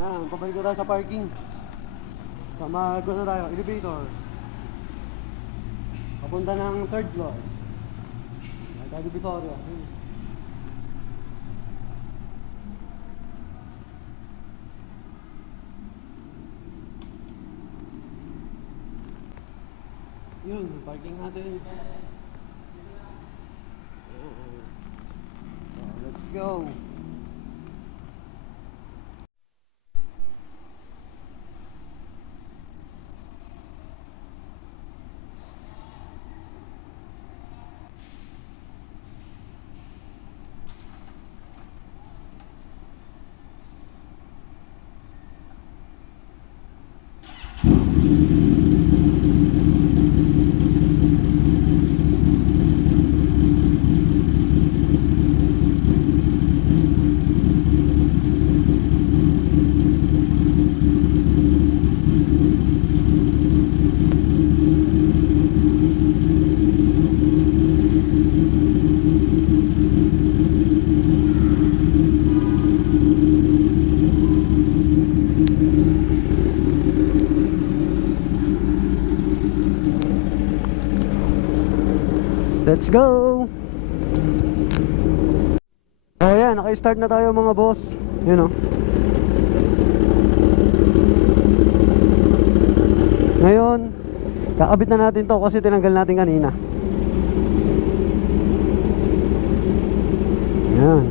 Yan, pabalik na tayo sa parking. So, mag-go na tayo, elevator. Papunta ng 3rd floor. Yan, tayo Divisoria. Yun, parking natin. So, let's go. Let's go! Oh yan, naka-start na tayo mga boss. Yun o. Ngayon, kakabit na natin to kasi tinanggal natin kanina. Yan.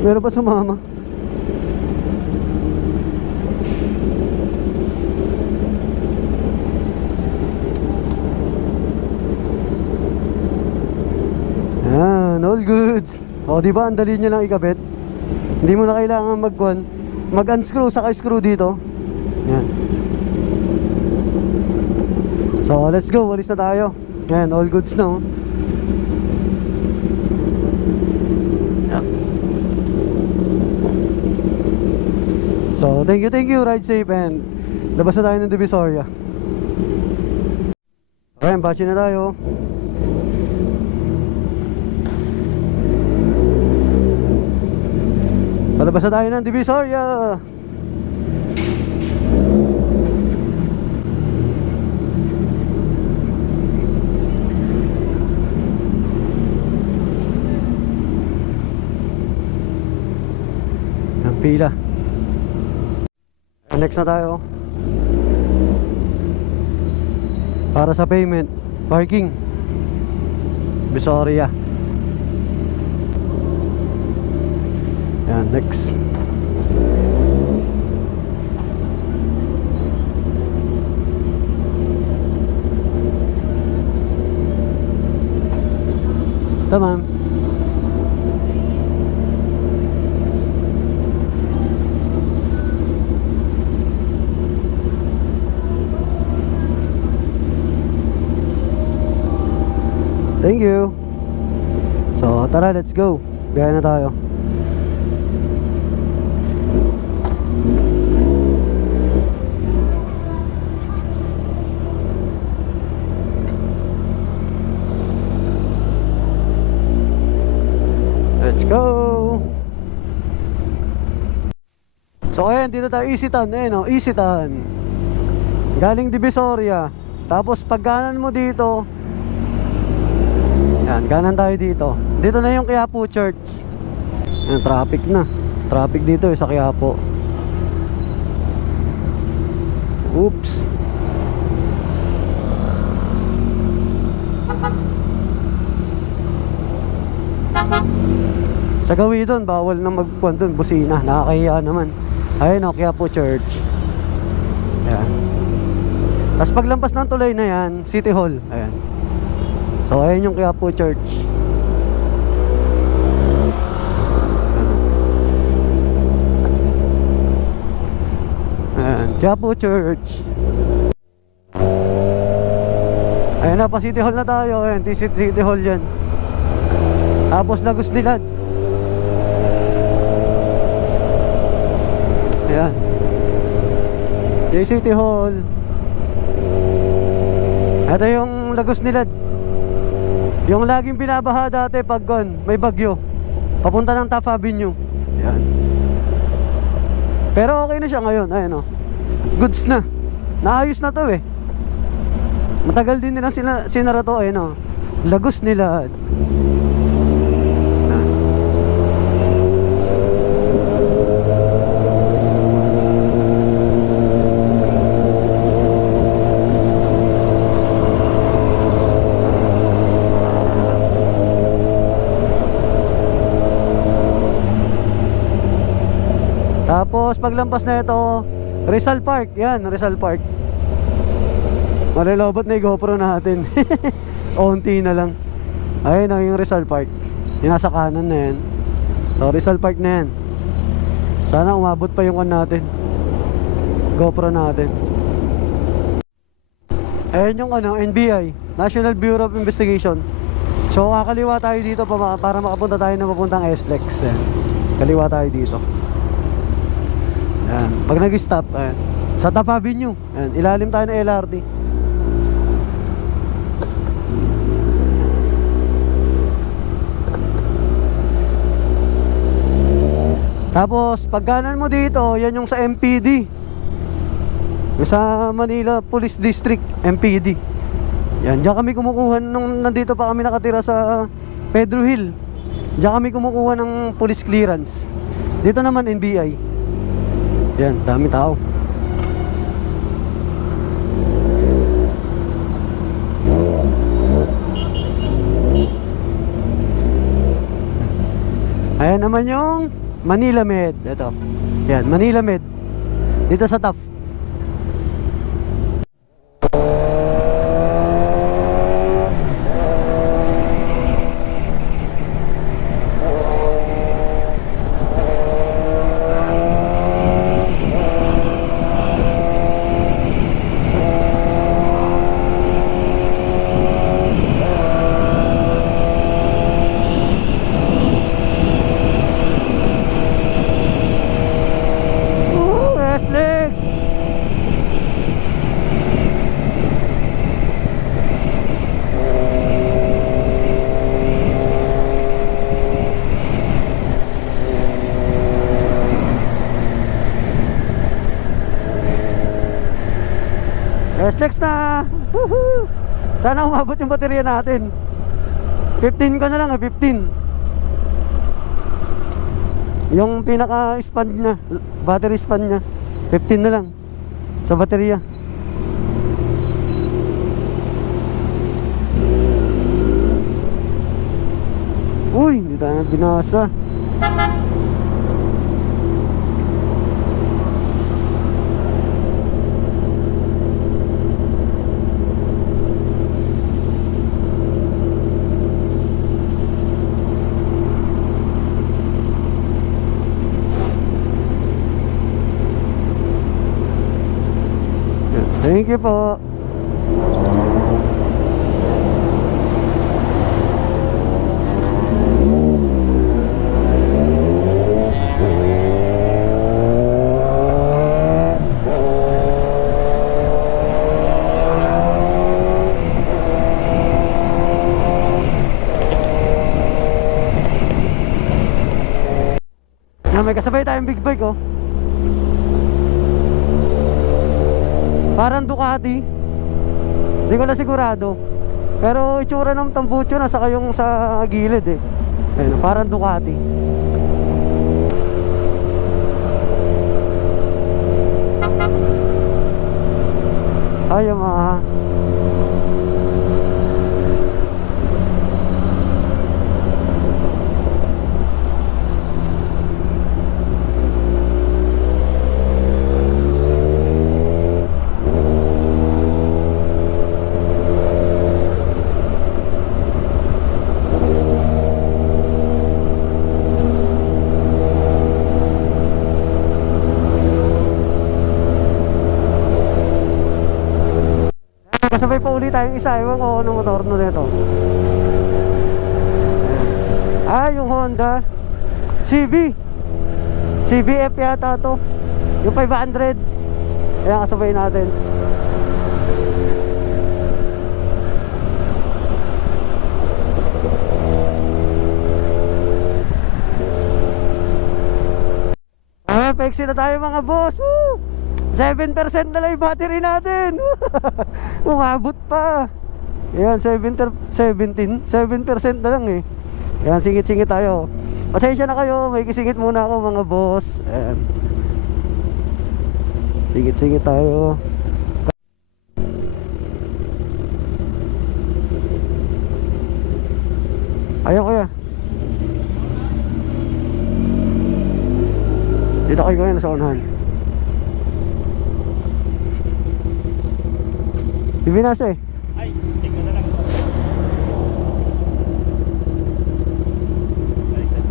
Meron pa sumama. Yan, all goods. O, di ba ang dali niya lang ikabit? Hindi mo na kailangan mag-unscrew saka screw dito. Yan. So, let's go. Walis na tayo. Yan, all goods na oh. Yan. So, thank you, ride safe, and labas na tayo ng Divisoria. Okay, bachi na tayo. Palabas na tayo ng Divisoria. Ang pila. Next na tayo para sa payment. Parking Divisoria. Yan, next. Tamam. Thank you. So, tara, let's go. Biyahe na tayo. Let's go. So ayan, dito tayo Isitan. Ayan o, Isitan. Galing Divisoria. Tapos pag kanan mo dito, yan, kanan tayo dito. Dito na yung Quiapo Church. Ayan, traffic na. Traffic dito sa Quiapo. Oops. Sa gawi doon, bawal na magpuan doon, busina. Nakakahiya naman. Ayun o, Quiapo Church. Ayan. Tapos paglampas ng tulay na yan, City Hall. Ayan. So ayun yung Quiapo Church. Ayan, Quiapo Church. Ayan na, pa City Hall na tayo. Ayan, City Hall yan. Tapos Lagos Nilad. Ayan, City Hall. Ito yung Lagos Nilad. Yung laging binabaha dati pag may bagyo. papunta ng Taft Avenue. Yan. Pero okay na siya ngayon. Ayan o. Goods na. Naayos na to eh. Matagal din nilang sinara to. Ayan o. Lagos nila. Tapos paglampas na ito, Rizal Park. Yan, Rizal Park. Malilobot na yung GoPro natin. Onti na lang. Ayun na yung Rizal Park. Yung nasa kanan na yan. So Rizal Park na yan. Sana umabot pa yung natin, GoPro natin. Ayun yung NBI, National Bureau of Investigation. So kakaliwa tayo dito para makapunta tayo na papuntang SLEX. Yan. Kaliwa tayo dito. Yan. Pag nag-stop, ayan, sa Taft Avenue, ayan, ilalim tayo ng LRT. Tapos pagkanan mo dito, yan yung sa MPD, sa Manila Police District, MPD. Yan, diyan kami kumukuha nung nandito pa kami nakatira sa Pedro Hill. Diyan kami kumukuha ng police clearance. Dito naman NBI. Yan, dami tao. Ayan naman yung Manila Med. Ito. Yan, Manila Med. Dito sa Taft. SLEX na. Woohoo! Sana umabot yung baterya natin. 15 ko na lang, 15. Yung pinaka span niya, battery span niya, 15 na lang sa baterya. Uy, hindi tayo binasa. Thank you po. May kasabay tayong big bike oh. Parang Ducati. Hindi ko na sigurado. Pero itsura ng tambucho nasa kayong sa gilid eh. Ayun, parang Ducati. Ay, Yamaha. Kasabay pa uli tayong isa. Ewan ko anong motor na nito. Ah, yung Honda CB CBF yata to. Yung 500. Ayan, kasabay natin. Ayan, pa-exit na tayo mga boss. Woo! 7% na lang yung battery natin. Umabot pa. Ayan, 17, 7% na lang eh. Ayan, singit-singit tayo. Pasensya na kayo, may kisingit muna ako mga boss. Ayan. Singit-singit tayo. Ayaw kuya. Dito kayo ngayon sa unahan. Ibinasa eh. Ay, tingnan na lang. Baliktad.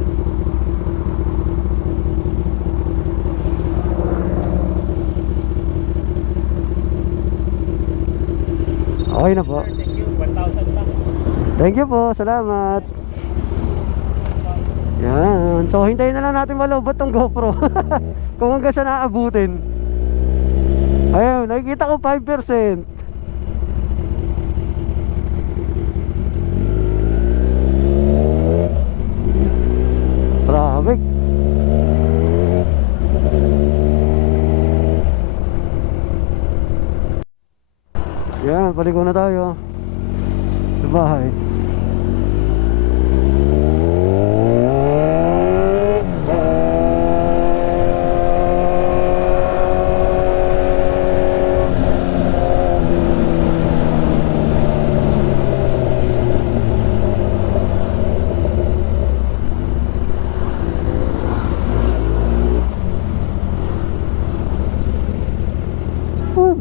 Okay na po. Thank you, 1,000 lang. Thank you po, salamat. Yan. So hintayin na lang natin malobot tong GoPro. Kung hanggang saan naabutin. Ayun, nakikita ko 5%. Traffic. Yan, paliko na tayo sa bahay.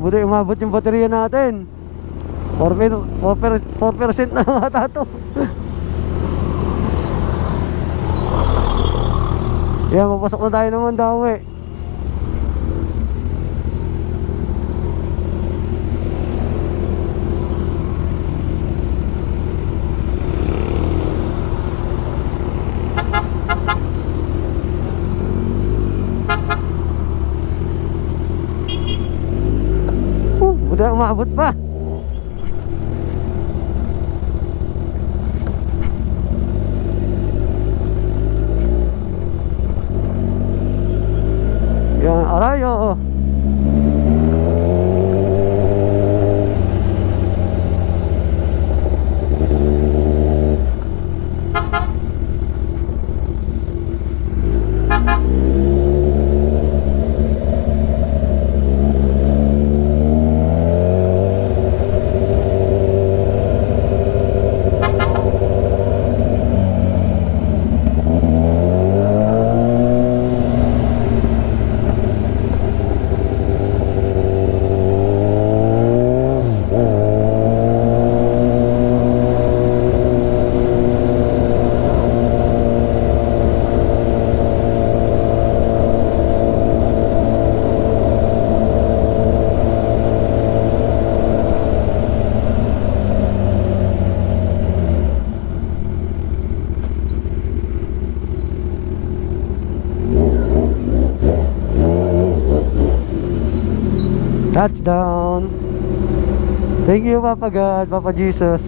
Buti umabot yung baterya natin. 4% na lang ata to. Yan, papasok na tayo naman daw eh. Buti umabot pa. Yan, arayo. Touchdown. Thank you Papa God, Papa Jesus.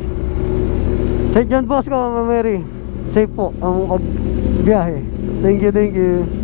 St. John Bosco, Mama Mary. Safe po ang pagbiyahe. Thank you, thank you.